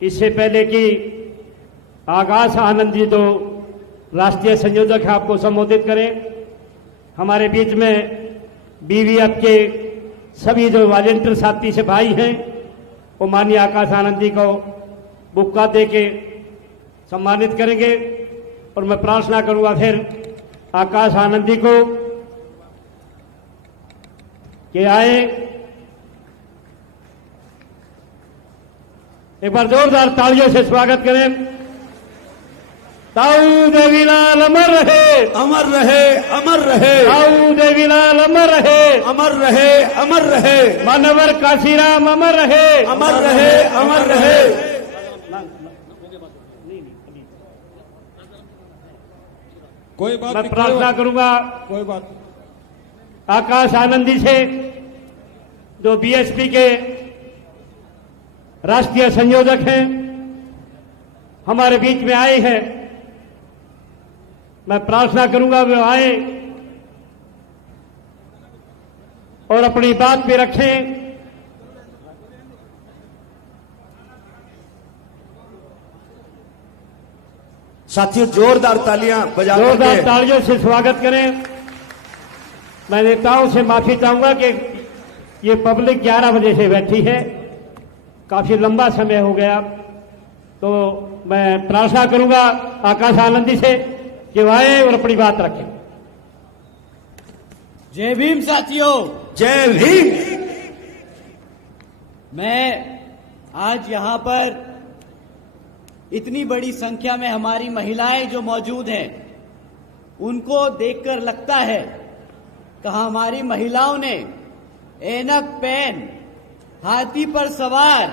इससे पहले कि आकाश आनंद जी जो राष्ट्रीय संयोजक है आपको संबोधित करें, हमारे बीच में बीवीएफ के सभी जो वॉलेंटियर साथी से भाई हैं वो माननीय आकाश आनंद जी को बुक्का दे के सम्मानित करेंगे। और मैं प्रार्थना करूंगा फिर आकाश आनंद जी को कि आए, एक बार जोरदार तालियों से स्वागत करें। ताऊ देवीलाल अमर रहे, अमर रहे, अमर रहे। ताऊ देवीलाल अमर रहे, अमर रहे, अमर रहे। मानवर काशीराम अमर रहे, अमर रहे, अमर रहे। कोई बात मैं नहीं, प्रार्थना करूंगा कोई बात आकाश आनंद जी से जो बीएसपी के राष्ट्रीय संयोजक हैं, हमारे बीच में आए हैं। मैं प्रार्थना करूंगा वे आए और अपनी बात पे रखें। साथियों जोरदार तालियां बजा जोरदार तालियों से स्वागत करें। मैं नेताओं से माफी चाहूंगा कि ये पब्लिक 11 बजे से बैठी है, काफी लंबा समय हो गया, तो मैं प्रार्थना करूंगा आकाश आनंद जी से कि वो आए और अपनी बात रखें। जय भीम साथियों, जय भीम। मैं आज यहां पर इतनी बड़ी संख्या में हमारी महिलाएं जो मौजूद हैं उनको देखकर लगता है कि हमारी महिलाओं ने ऐनक पहन हाथी पर सवार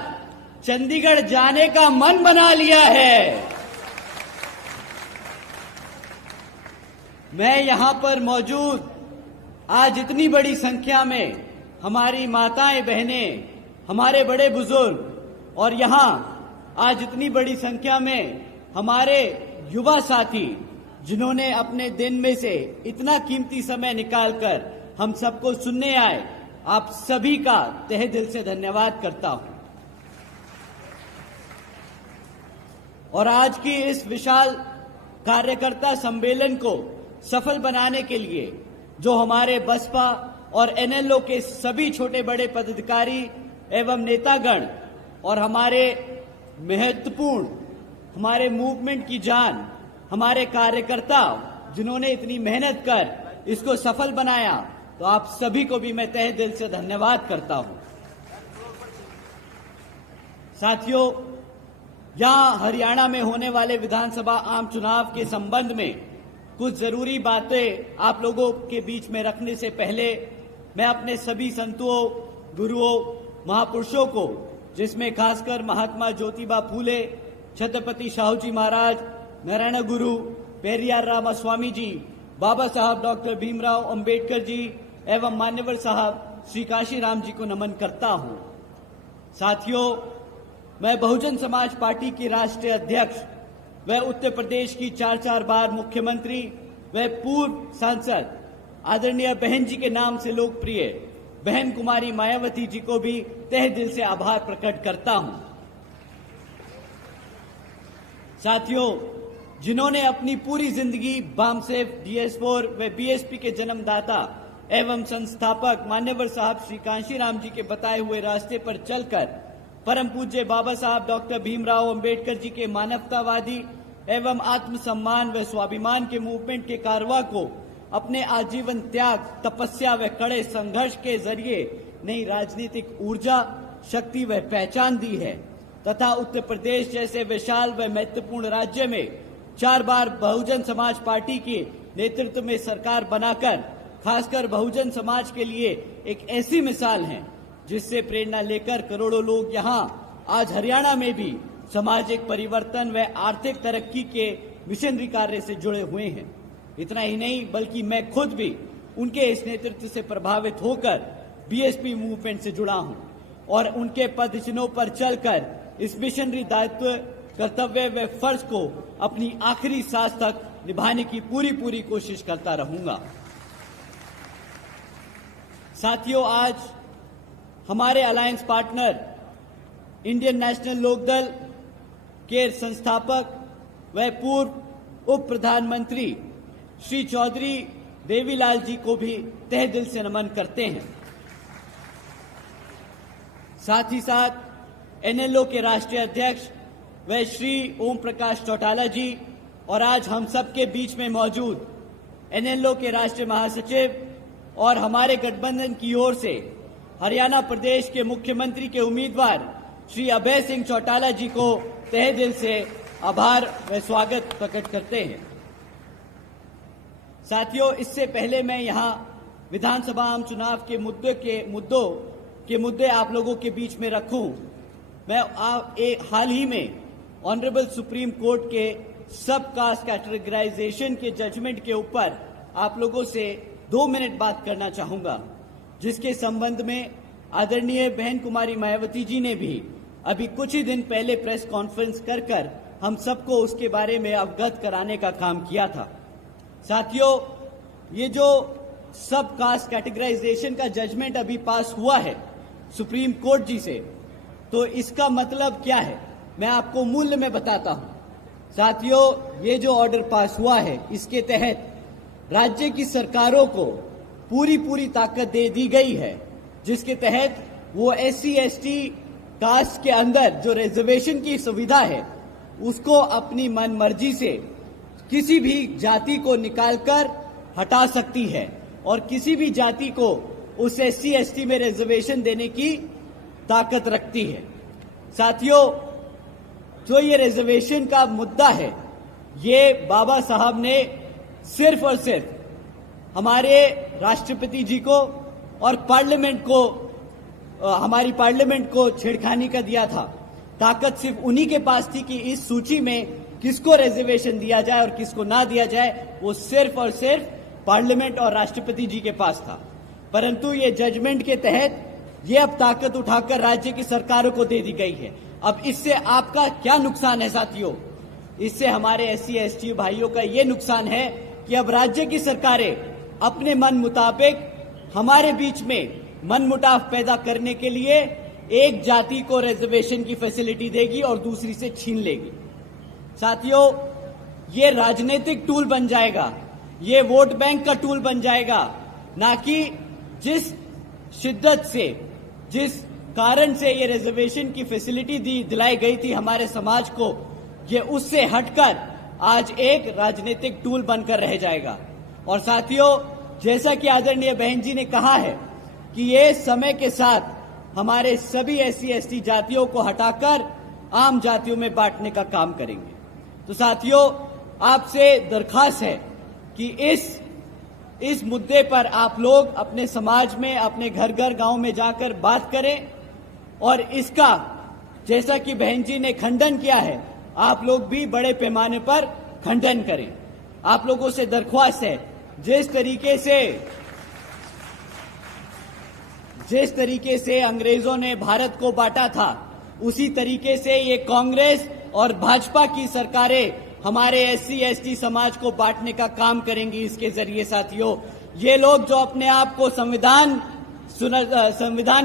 चंडीगढ़ जाने का मन बना लिया है। मैं यहां पर मौजूद आज इतनी बड़ी संख्या में हमारी माताएं बहनें, हमारे बड़े बुजुर्ग और यहां आज इतनी बड़ी संख्या में हमारे युवा साथी जिन्होंने अपने दिन में से इतना कीमती समय निकालकर हम सबको सुनने आए, आप सभी का तहे दिल से धन्यवाद करता हूं। और आज की इस विशाल कार्यकर्ता सम्मेलन को सफल बनाने के लिए जो हमारे बसपा और एनएलओ के सभी छोटे बड़े पदाधिकारी एवं नेतागण और हमारे महत्वपूर्ण हमारे मूवमेंट की जान हमारे कार्यकर्ता जिन्होंने इतनी मेहनत कर इसको सफल बनाया, तो आप सभी को भी मैं तहे दिल से धन्यवाद करता हूं। साथियों, यहां हरियाणा में होने वाले विधानसभा आम चुनाव के संबंध में कुछ जरूरी बातें आप लोगों के बीच में रखने से पहले मैं अपने सभी संतों, गुरुओं, महापुरुषों को, जिसमें खासकर महात्मा ज्योतिबा फूले, छत्रपति शाहूजी महाराज, नारायण गुरु, पेरियार रामा स्वामी जी, बाबा साहब डॉक्टर भीमराव अंबेडकर जी एवं मान्यवर साहब श्री काशीराम जी को नमन करता हूं। साथियों, मैं बहुजन समाज पार्टी की राष्ट्रीय अध्यक्ष व उत्तर प्रदेश की 4 बार मुख्यमंत्री व पूर्व सांसद आदरणीय बहन जी के नाम से लोकप्रिय बहन कुमारी मायावती जी को भी तहे दिल से आभार प्रकट करता हूं। साथियों, जिन्होंने अपनी पूरी जिंदगी बामसेफ, DS4 व बीएसपी के जन्मदाता एवं संस्थापक मान्यवर साहब श्री कांशीराम जी के बताए हुए रास्ते पर चलकर परम पूज्य बाबा साहब डॉक्टर भीमराव अंबेडकर जी के मानवतावादी एवं आत्मसम्मान व स्वाभिमान के मूवमेंट के कारवा को अपने आजीवन त्याग, तपस्या व कड़े संघर्ष के जरिए नई राजनीतिक ऊर्जा, शक्ति व पहचान दी है तथा उत्तर प्रदेश जैसे विशाल व महत्वपूर्ण राज्य में 4 बार बहुजन समाज पार्टी के नेतृत्व में सरकार बनाकर खासकर बहुजन समाज के लिए एक ऐसी मिसाल है जिससे प्रेरणा लेकर करोड़ों लोग यहां आज हरियाणा में भी सामाजिक परिवर्तन व आर्थिक तरक्की के मिशनरी कार्य से जुड़े हुए हैं। इतना ही नहीं बल्कि मैं खुद भी उनके इस नेतृत्व से प्रभावित होकर बीएसपी मूवमेंट से जुड़ा हूं और उनके पदचिन्हों पर चलकर इस मिशनरी दायित्व, कर्तव्य व फर्ज को अपनी आखिरी सांस तक निभाने की पूरी कोशिश करता रहूंगा। साथियों, आज हमारे alliance partner Indian National Lokdal के संस्थापक व पूर्व उप प्रधानमंत्री श्री चौधरी देवीलाल जी को भी तहे दिल से नमन करते हैं। साथ ही साथ एनएलओ के राष्ट्रीय अध्यक्ष व श्री ओम प्रकाश चौटाला जी और आज हम सब के बीच में मौजूद एनएलओ के राष्ट्रीय महासचिव और हमारे गठबंधन की ओर से हरियाणा प्रदेश के मुख्यमंत्री के उम्मीदवार श्री अभय सिंह चौटाला जी को तहे दिल से आभार व स्वागत प्रकट करते हैं। साथियों, इससे पहले मैं यहां विधानसभा आम चुनाव के मुद्दे आप लोगों के बीच में रखूं, मैं हाल ही में ऑनरेबल सुप्रीम कोर्ट के सब कास्ट कैटेगराइजेशन के जजमेंट के ऊपर आप लोगों से 2 मिनट बात करना चाहूंगा, जिसके संबंध में आदरणीय बहन कुमारी मायावती जी ने भी अभी कुछ ही दिन पहले प्रेस कॉन्फ्रेंस कर हम सबको उसके बारे में अवगत कराने का काम किया था। साथियों, ये जो सब कास्ट कैटेगराइजेशन का जजमेंट अभी पास हुआ है सुप्रीम कोर्ट जी से, तो इसका मतलब क्या है मैं आपको मूल्य में बताता हूं। साथियों, ये जो ऑर्डर पास हुआ है इसके तहत राज्य की सरकारों को पूरी ताकत दे दी गई है, जिसके तहत वो SC/ST कास्ट के अंदर जो रिजर्वेशन की सुविधा है उसको अपनी मन मर्जी से किसी भी जाति को निकालकर हटा सकती है और किसी भी जाति को उस SC/ST में रिजर्वेशन देने की ताकत रखती है। साथियों, जो ये रिजर्वेशन का मुद्दा है, ये बाबा साहब ने सिर्फ और सिर्फ हमारे राष्ट्रपति जी को और पार्लियामेंट को, हमारी पार्लियामेंट को छेड़खानी का दिया था। ताकत सिर्फ उन्हीं के पास थी कि इस सूची में किसको रिजर्वेशन दिया जाए और किसको ना दिया जाए, वो सिर्फ और सिर्फ पार्लियामेंट और राष्ट्रपति जी के पास था। परंतु ये जजमेंट के तहत ये अब ताकत उठाकर राज्य की सरकारों को दे दी गई है। अब इससे आपका क्या नुकसान है साथियों? इससे हमारे SC/ST भाइयों का ये नुकसान है कि अब राज्य की सरकारें अपने मन मुताबिक हमारे बीच में मनमुटाव पैदा करने के लिए एक जाति को रिजर्वेशन की फैसिलिटी देगी और दूसरी से छीन लेगी। साथियों, ये राजनीतिक टूल बन जाएगा, ये वोट बैंक का टूल बन जाएगा, ना कि जिस शिद्दत से, जिस कारण से ये रिजर्वेशन की फैसिलिटी दिलाई गई थी हमारे समाज को, ये उससे हटकर आज एक राजनीतिक टूल बनकर रह जाएगा। और साथियों, जैसा कि आदरणीय बहन जी ने कहा है कि ये समय के साथ हमारे सभी SC/ST जातियों को हटाकर आम जातियों में बांटने का काम करेंगे। तो साथियों, आपसे दरखास्त है कि इस मुद्दे पर आप लोग अपने समाज में, अपने घर गांव में जाकर बात करें और इसका, जैसा कि बहन जी ने खंडन किया है, आप लोग भी बड़े पैमाने पर खंडन करें। आप लोगों से दरख्वास्त है, जिस तरीके से अंग्रेजों ने भारत को बांटा था, उसी तरीके से ये कांग्रेस और भाजपा की सरकारें हमारे SC/ST समाज को बांटने का काम करेंगी। इसके जरिए साथियों, ये लोग जो अपने आप को संविधान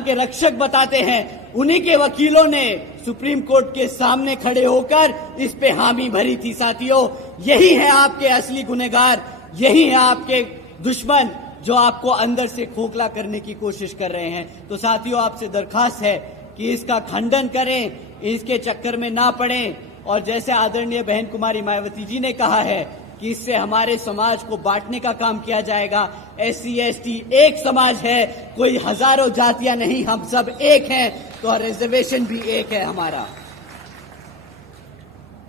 के रक्षक बताते हैं, उन्हीं के वकीलों ने सुप्रीम कोर्ट के सामने खड़े होकर इस पे हामी भरी थी। साथियों, यही है आपके असली गुनहगार, यही है आपके दुश्मन जो आपको अंदर से खोखला करने की कोशिश कर रहे हैं। तो साथियों, आपसे दरखास्त है कि इसका खंडन करें, इसके चक्कर में ना पड़ें। और जैसे आदरणीय बहन कुमारी मायावती जी ने कहा है कि इससे हमारे समाज को बांटने का काम किया जाएगा। SC/ST एक समाज है, कोई हजारों जातियां नहीं, हम सब एक हैं, तो रिजर्वेशन भी एक है हमारा।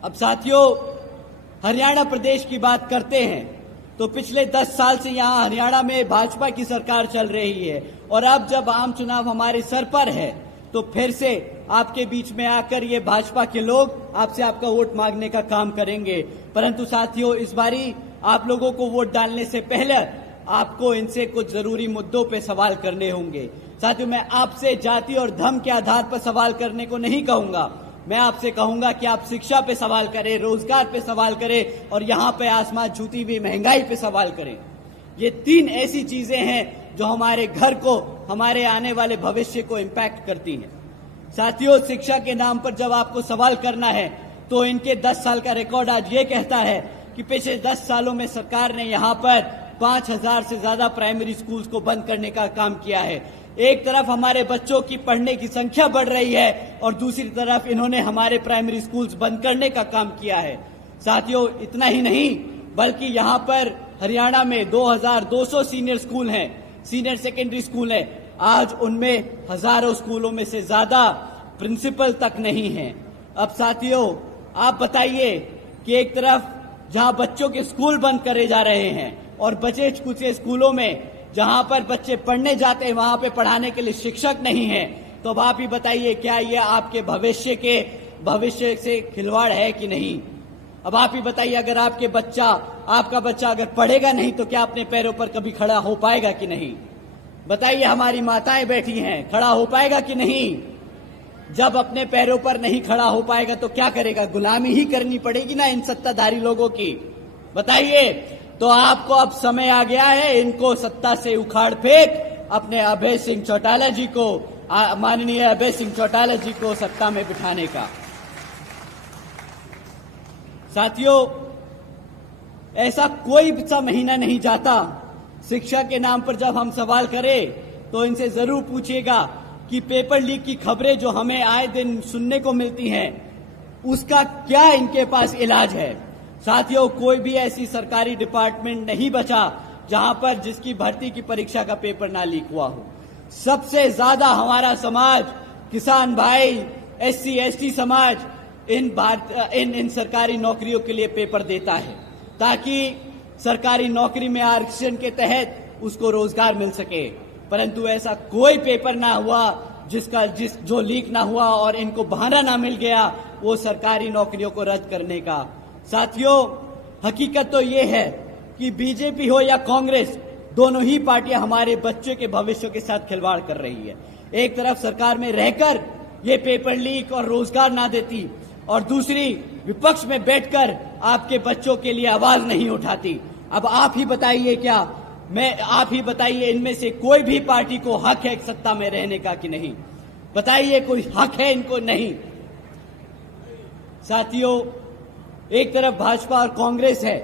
अब साथियों, हरियाणा प्रदेश की बात करते हैं तो पिछले 10 साल से यहां हरियाणा में भाजपा की सरकार चल रही है और अब जब आम चुनाव हमारे सर पर है तो फिर से आपके बीच में आकर ये भाजपा के लोग आपसे आपका वोट मांगने का काम करेंगे। परंतु साथियों, इस बारी आप लोगों को वोट डालने से पहले आपको इनसे कुछ जरूरी मुद्दों पे सवाल करने होंगे। साथियों, मैं आपसे जाति और धर्म के आधार पर सवाल करने को नहीं कहूंगा। मैं आपसे कहूंगा कि आप शिक्षा पे सवाल करें, रोजगार पे सवाल करें और यहाँ पे आसमान छूती हुई महंगाई पे सवाल करें। ये 3 ऐसी चीजें हैं जो हमारे घर को, हमारे आने वाले भविष्य को इम्पैक्ट करती हैं। साथियों, शिक्षा के नाम पर जब आपको सवाल करना है तो इनके 10 साल का रिकॉर्ड आज ये कहता है कि पिछले 10 सालों में सरकार ने यहाँ पर 5,000 से ज्यादा प्राइमरी स्कूल्स को बंद करने का काम किया है। एक तरफ हमारे बच्चों की पढ़ने की संख्या बढ़ रही है और दूसरी तरफ इन्होंने हमारे प्राइमरी स्कूल्स बंद करने का काम किया है। साथियों, इतना ही नहीं बल्कि यहाँ पर हरियाणा में 2,200 सीनियर स्कूल हैं, सीनियर सेकेंडरी स्कूल है। आज उनमें हजारों स्कूलों में से ज्यादा प्रिंसिपल तक नहीं है। अब साथियों, आप बताइए कि एक तरफ जहां बच्चों के स्कूल बंद करे जा रहे हैं और बचे कुछ स्कूलों में जहां पर बच्चे पढ़ने जाते हैं वहां पे पढ़ाने के लिए शिक्षक नहीं है, तो अब आप ही बताइए क्या ये आपके भविष्य से खिलवाड़ है कि नहीं। अब आप ही बताइए, अगर आपका बच्चा अगर पढ़ेगा नहीं तो क्या अपने पैरों पर कभी खड़ा हो पाएगा कि नहीं। बताइए, हमारी माताएं बैठी हैं, खड़ा हो पाएगा कि नहीं। जब अपने पैरों पर नहीं खड़ा हो पाएगा तो क्या करेगा, गुलामी ही करनी पड़ेगी ना इन सत्ताधारी लोगों की। बताइए, तो आपको अब समय आ गया है इनको सत्ता से उखाड़ फेंक, अपने अभय सिंह चौटाला जी को, माननीय अभय सिंह चौटाला जी को सत्ता में बिठाने का। साथियों, ऐसा कोई सा महीना नहीं जाता शिक्षा के नाम पर जब हम सवाल करें तो इनसे जरूर पूछिएगा कि पेपर लीक की खबरें जो हमें आए दिन सुनने को मिलती हैं उसका क्या इनके पास इलाज है। साथियों, कोई भी ऐसी सरकारी डिपार्टमेंट नहीं बचा जहां पर जिसकी भर्ती की परीक्षा का पेपर ना लीक हुआ हो। सबसे ज्यादा हमारा समाज, किसान भाई, SC ST समाज इन सरकारी नौकरियों के लिए पेपर देता है ताकि सरकारी नौकरी में आरक्षण के तहत उसको रोजगार मिल सके। परंतु ऐसा कोई पेपर ना हुआ जो लीक ना हुआ और इनको बहाना ना मिल गया वो सरकारी नौकरियों को रद्द करने का। साथियों, हकीकत तो ये है कि बीजेपी हो या कांग्रेस, दोनों ही पार्टियां हमारे बच्चों के भविष्य के साथ खिलवाड़ कर रही है। एक तरफ सरकार में रहकर ये पेपर लीक और रोजगार ना देती और दूसरी विपक्ष में बैठकर आपके बच्चों के लिए आवाज नहीं उठाती। अब आप ही बताइए इनमें से कोई भी पार्टी को हक है सत्ता में रहने का कि नहीं। बताइए, कोई हक है इनको? नहीं। साथियों, एक तरफ भाजपा और कांग्रेस है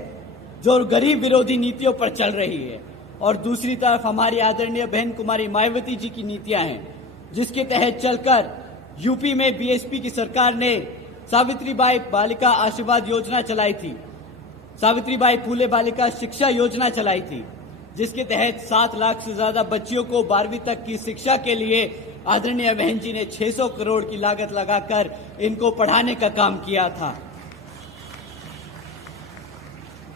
जो गरीब विरोधी नीतियों पर चल रही है और दूसरी तरफ हमारी आदरणीय बहन कुमारी मायावती जी की नीतियां हैं जिसके तहत चलकर यूपी में बीएसपी की सरकार ने सावित्रीबाई बालिका आशीर्वाद योजना चलाई थी, सावित्रीबाई फूले बालिका शिक्षा योजना चलाई थी जिसके तहत 7 लाख से ज्यादा बच्चियों को 12वीं तक की शिक्षा के लिए आदरणीय बहन जी ने 600 करोड़ की लागत लगाकर इनको पढ़ाने का काम किया था।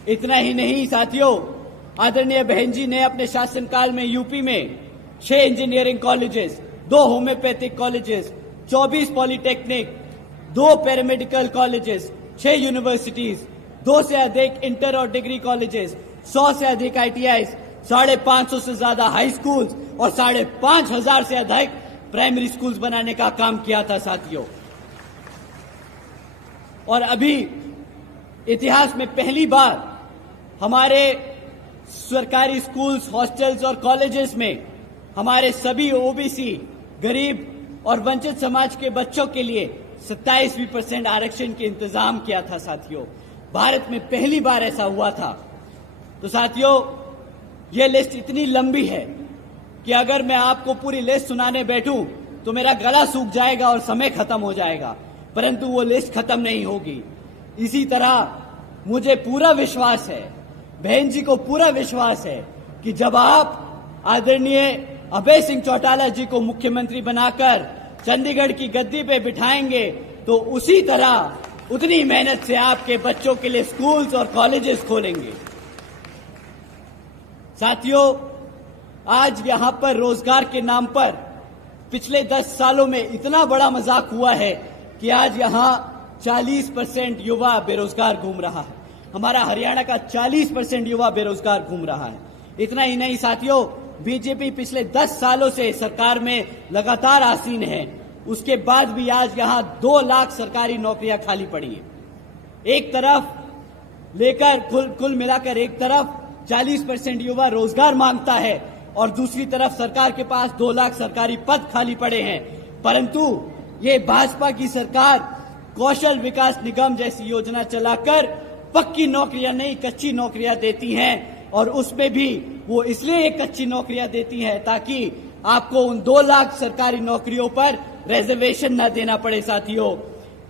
इतना ही नहीं साथियों, आदरणीय बहन जी ने अपने शासनकाल में यूपी में 6 engineering colleges, 2 homeopathic colleges, 24 polytechnic, 2 paramedical colleges, 6 universities, 2 से अधिक इंटर और डिग्री कॉलेजेस, 100 से अधिक ITIs, 550 से ज्यादा हाई स्कूल्स और 5,500 से अधिक प्राइमरी स्कूल्स बनाने का काम किया था साथियों। और अभी इतिहास में पहली बार हमारे सरकारी स्कूल्स, हॉस्टल्स और कॉलेजेस में हमारे सभी OBC, गरीब और वंचित समाज के बच्चों के लिए 27% आरक्षण के इंतजाम किया था साथियों। भारत में पहली बार ऐसा हुआ था। तो साथियों, ये लिस्ट इतनी लंबी है कि अगर मैं आपको पूरी लिस्ट सुनाने बैठूं तो मेरा गला सूख जाएगा और समय खत्म हो जाएगा, परंतु वो लिस्ट खत्म नहीं होगी। इसी तरह मुझे पूरा विश्वास है, बहन जी को पूरा विश्वास है कि जब आप आदरणीय अभय सिंह चौटाला जी को मुख्यमंत्री बनाकर चंडीगढ़ की गद्दी पे बिठाएंगे तो उसी तरह उतनी मेहनत से आपके बच्चों के लिए स्कूल्स और कॉलेजेस खोलेंगे। साथियों, आज यहां पर रोजगार के नाम पर पिछले 10 सालों में इतना बड़ा मजाक हुआ है कि आज यहां 40% युवा बेरोजगार घूम रहा है। हमारा हरियाणा का 40% युवा बेरोजगार घूम रहा है। इतना ही नहीं साथियों, बीजेपी पिछले 10 सालों से सरकार में लगातार आसीन है, उसके बाद भी आज यहां 2 लाख सरकारी नौकरियां खाली पड़ी है। एक तरफ लेकर कुल मिलाकर एक तरफ 40% युवा रोजगार मांगता है और दूसरी तरफ सरकार के पास 2 लाख सरकारी पद खाली पड़े हैं। परंतु ये भाजपा की सरकार कौशल विकास निगम जैसी योजना चलाकर पक्की नौकरियां नहीं कच्ची नौकरियां देती हैं, और उसमें भी वो इसलिए एक कच्ची नौकरियां देती हैं ताकि आपको उन 2 लाख सरकारी नौकरियों पर रिजर्वेशन न देना पड़े। साथियों,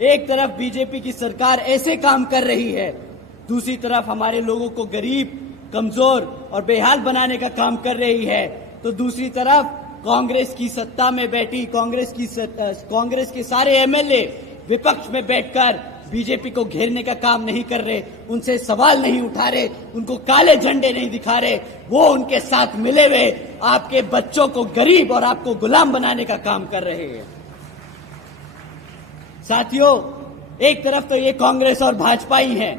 एक तरफ बीजेपी की सरकार ऐसे काम कर रही है, दूसरी तरफ हमारे लोगों को गरीब, कमजोर और बेहाल बनाने का काम कर रही है, तो दूसरी तरफ कांग्रेस की सत्ता में बैठी कांग्रेस के सारे एमएलए विपक्ष में बैठकर बीजेपी को घेरने का काम नहीं कर रहे, उनसे सवाल नहीं उठा रहे, उनको काले झंडे नहीं दिखा रहे, वो उनके साथ मिले हुए आपके बच्चों को गरीब और आपको गुलाम बनाने का काम कर रहे हैं। साथियों, एक तरफ तो ये कांग्रेस और भाजपा ही है,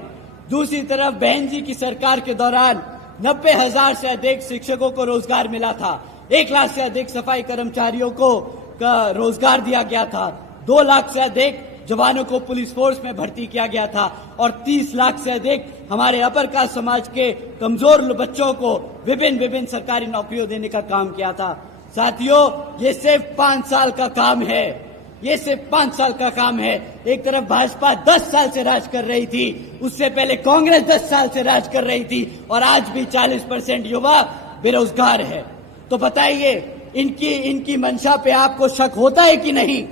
दूसरी तरफ बहन जी की सरकार के दौरान 90,000 से अधिक शिक्षकों को रोजगार मिला था, 1 लाख से अधिक सफाई कर्मचारियों को रोजगार दिया गया था, 2 लाख से अधिक जवानों को पुलिस फोर्स में भर्ती किया गया था और 30 लाख से अधिक हमारे अपर कास्ट समाज के कमजोर बच्चों को विभिन्न सरकारी नौकरियों देने का काम किया था। साथियों, ये सिर्फ 5 साल का काम है, ये सिर्फ 5 साल का काम है। एक तरफ भाजपा 10 साल से राज कर रही थी, उससे पहले कांग्रेस 10 साल से राज कर रही थी, और आज भी 40% युवा बेरोजगार है। तो बताइए, इनकी मंशा पे आपको शक होता है कि नहीं?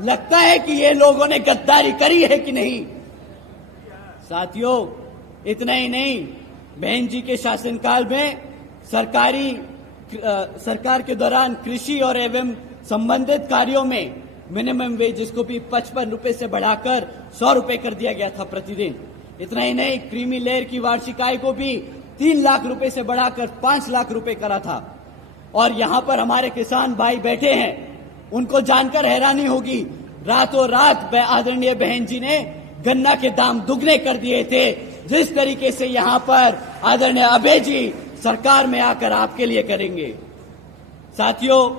लगता है कि ये लोगों ने गद्दारी करी है कि नहीं? साथियों, इतना ही नहीं, बहन जी के शासनकाल में सरकार के दौरान कृषि और एवं संबंधित कार्यों में मिनिमम वेज जिसको भी 55 रुपए से बढ़ाकर 100 रुपए कर दिया गया था प्रतिदिन। इतना ही नहीं, क्रीमी लेयर की वार्षिक आय को भी 3 लाख रुपए से बढ़ाकर 5 लाख रुपए करा था। और यहां पर हमारे किसान भाई बैठे हैं, उनको जानकर हैरानी होगी, रातों रात आदरणीय बहन जी ने गन्ना के दाम दुगने कर दिए थे। जिस तरीके से यहां पर आदरणीय अभय जी सरकार में आकर आपके लिए करेंगे। साथियों,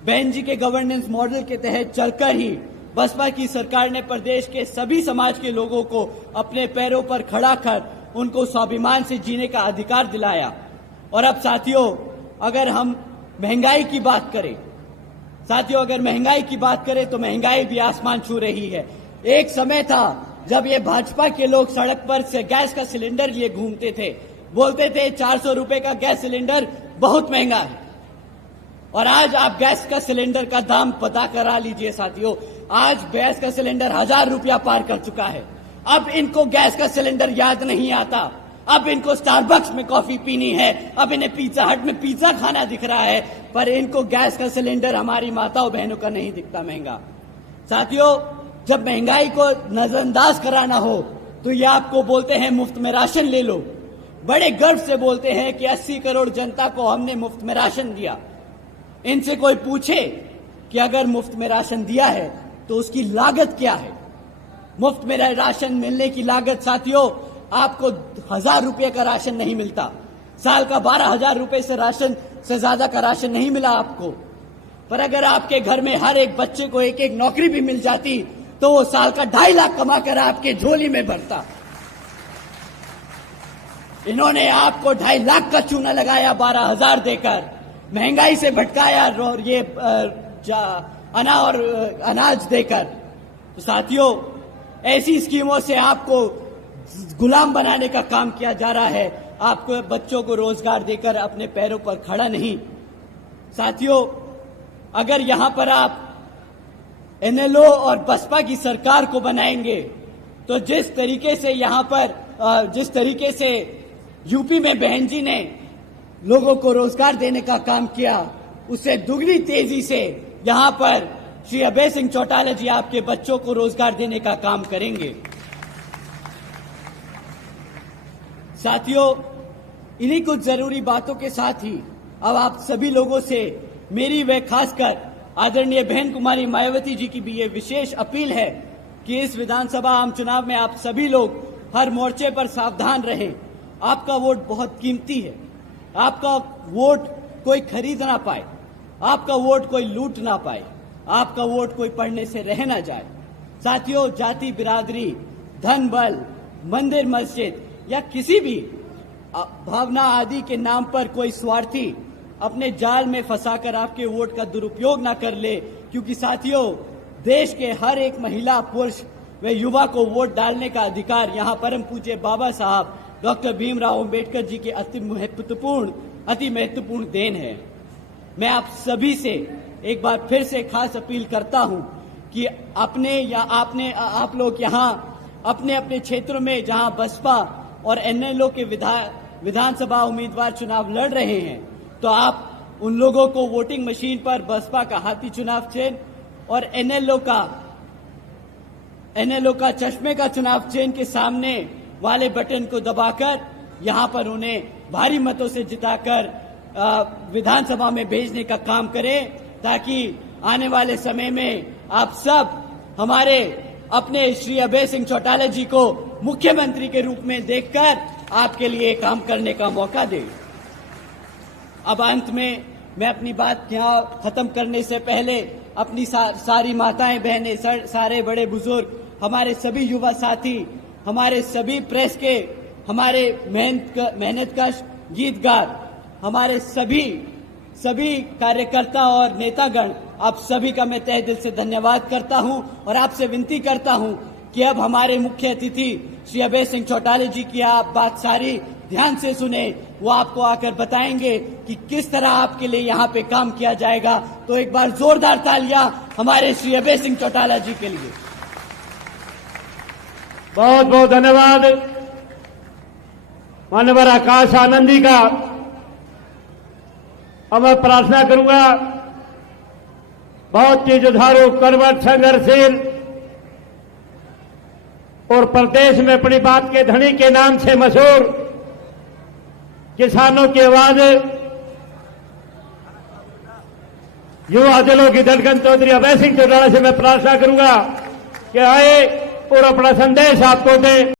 बहन जी के गवर्नेंस मॉडल के तहत चलकर ही बसपा की सरकार ने प्रदेश के सभी समाज के लोगों को अपने पैरों पर खड़ा कर उनको स्वाभिमान से जीने का अधिकार दिलाया। और अब साथियों, अगर हम महंगाई की बात करें, अगर महंगाई की बात करें तो महंगाई भी आसमान छू रही है। एक समय था जब ये भाजपा के लोग सड़क पर से गैस का सिलेंडर लिए घूमते थे, बोलते थे 400 रुपए का गैस सिलेंडर बहुत महंगा है, और आज आप गैस का सिलेंडर का दाम पता करा लीजिए। साथियों, आज गैस का सिलेंडर 1000 रुपया पार कर चुका है। अब इनको गैस का सिलेंडर याद नहीं आता, अब इनको स्टारबक्स में कॉफी पीनी है, अब इन्हें पिज्जा हट में पिज्जा खाना दिख रहा है, पर इनको गैस का सिलेंडर हमारी माताओं बहनों का नहीं दिखता महंगा। साथियों, जब महंगाई को नजरअंदाज कराना हो तो ये आपको बोलते हैं मुफ्त में राशन ले लो, बड़े गर्व से बोलते हैं कि 80 करोड़ जनता को हमने मुफ्त में राशन दिया। इनसे कोई पूछे कि अगर मुफ्त में राशन दिया है तो उसकी लागत क्या है? मुफ्त में राशन मिलने की लागत साथियों, आपको 1000 रुपये का राशन नहीं मिलता, साल का 12,000 रुपये से राशन से ज्यादा का राशन नहीं मिला आपको। पर अगर आपके घर में हर एक बच्चे को एक एक नौकरी भी मिल जाती तो वो साल का 2.5 लाख कमाकर आपके झोली में भरता। इन्होंने आपको 2.5 लाख का चूना लगाया 12,000 देकर, महंगाई से भटकाया और ये अनाज देकर। तो साथियों, ऐसी स्कीमों से आपको गुलाम बनाने का काम किया जा रहा है, आपको बच्चों को रोजगार देकर अपने पैरों पर खड़ा नहीं। साथियों, अगर यहां पर आप एनएलओ और बसपा की सरकार को बनाएंगे तो जिस तरीके से यूपी में बहन जी ने लोगों को रोजगार देने का काम किया, उससे दुगनी तेजी से यहां पर श्री अभय सिंह चौटाला जी आपके बच्चों को रोजगार देने का काम करेंगे। साथियों, इन्हीं कुछ जरूरी बातों के साथ ही अब आप सभी लोगों से मेरी व खासकर आदरणीय बहन कुमारी मायावती जी की भी ये विशेष अपील है कि इस विधानसभा आम चुनाव में आप सभी लोग हर मोर्चे पर सावधान रहें। आपका वोट बहुत कीमती है, आपका वोट कोई खरीद ना पाए, आपका वोट कोई लूट ना पाए, आपका वोट कोई पढ़ने से रह ना जाए। साथियों, जाति बिरादरी, धन बल, मंदिर मस्जिद या किसी भी भावना आदि के नाम पर कोई स्वार्थी अपने जाल में फंसाकर आपके वोट का दुरुपयोग ना कर ले, क्योंकि साथियों, देश के हर एक महिला पुरुष वे युवा को वोट डालने का अधिकार यहाँ परम पूज्य बाबा साहब डॉक्टर भीमराव अंबेडकर जी के अति महत्वपूर्ण देन है। मैं आप सभी से एक बार फिर से खास अपील करता हूं कि आप लोग यहाँ अपने अपने क्षेत्रों में जहां बसपा और एनएलओ के विधानसभा उम्मीदवार चुनाव लड़ रहे हैं, तो आप उन लोगों को वोटिंग मशीन पर बसपा का हाथी चुनाव चिन्ह और एनएलओ का चश्मे का चुनाव चिन्ह के सामने वाले बटन को दबाकर यहां पर उन्हें भारी मतों से जिताकर विधानसभा में भेजने का काम करें, ताकि आने वाले समय में आप सब हमारे अपने श्री अभय सिंह चौटाला जी को मुख्यमंत्री के रूप में देखकर आपके लिए काम करने का मौका दें। अब अंत में मैं अपनी बात यहाँ खत्म करने से पहले अपनी सारी माताएं बहनें, सारे बड़े बुजुर्ग, हमारे सभी युवा साथी, हमारे सभी प्रेस के, हमारे मेहनतकश गीतकार, हमारे सभी कार्यकर्ता और नेतागण, आप सभी का मैं तहे दिल से धन्यवाद करता हूं और आपसे विनती करता हूं कि अब हमारे मुख्य अतिथि श्री अभय सिंह चौटाला जी की आप बात सारी ध्यान से सुने। वो आपको आकर बताएंगे कि किस तरह आपके लिए यहाँ पे काम किया जाएगा। तो एक बार जोरदार तालियां हमारे श्री अभय सिंह चौटाला जी के लिए। बहुत बहुत धन्यवाद माननीय आकाश आनंदी का। अब मैं प्रार्थना करूंगा बहुत जुझारू, कर्मठ, संघर्षशील और प्रदेश में अपनी बात के धनी के नाम से मशहूर किसानों की आवाज, युवा दिलों की धड़कन चौधरी अभय सिंह चौटाला से मैं प्रार्थना करूंगा कि आए और अपना संदेश आपको दें।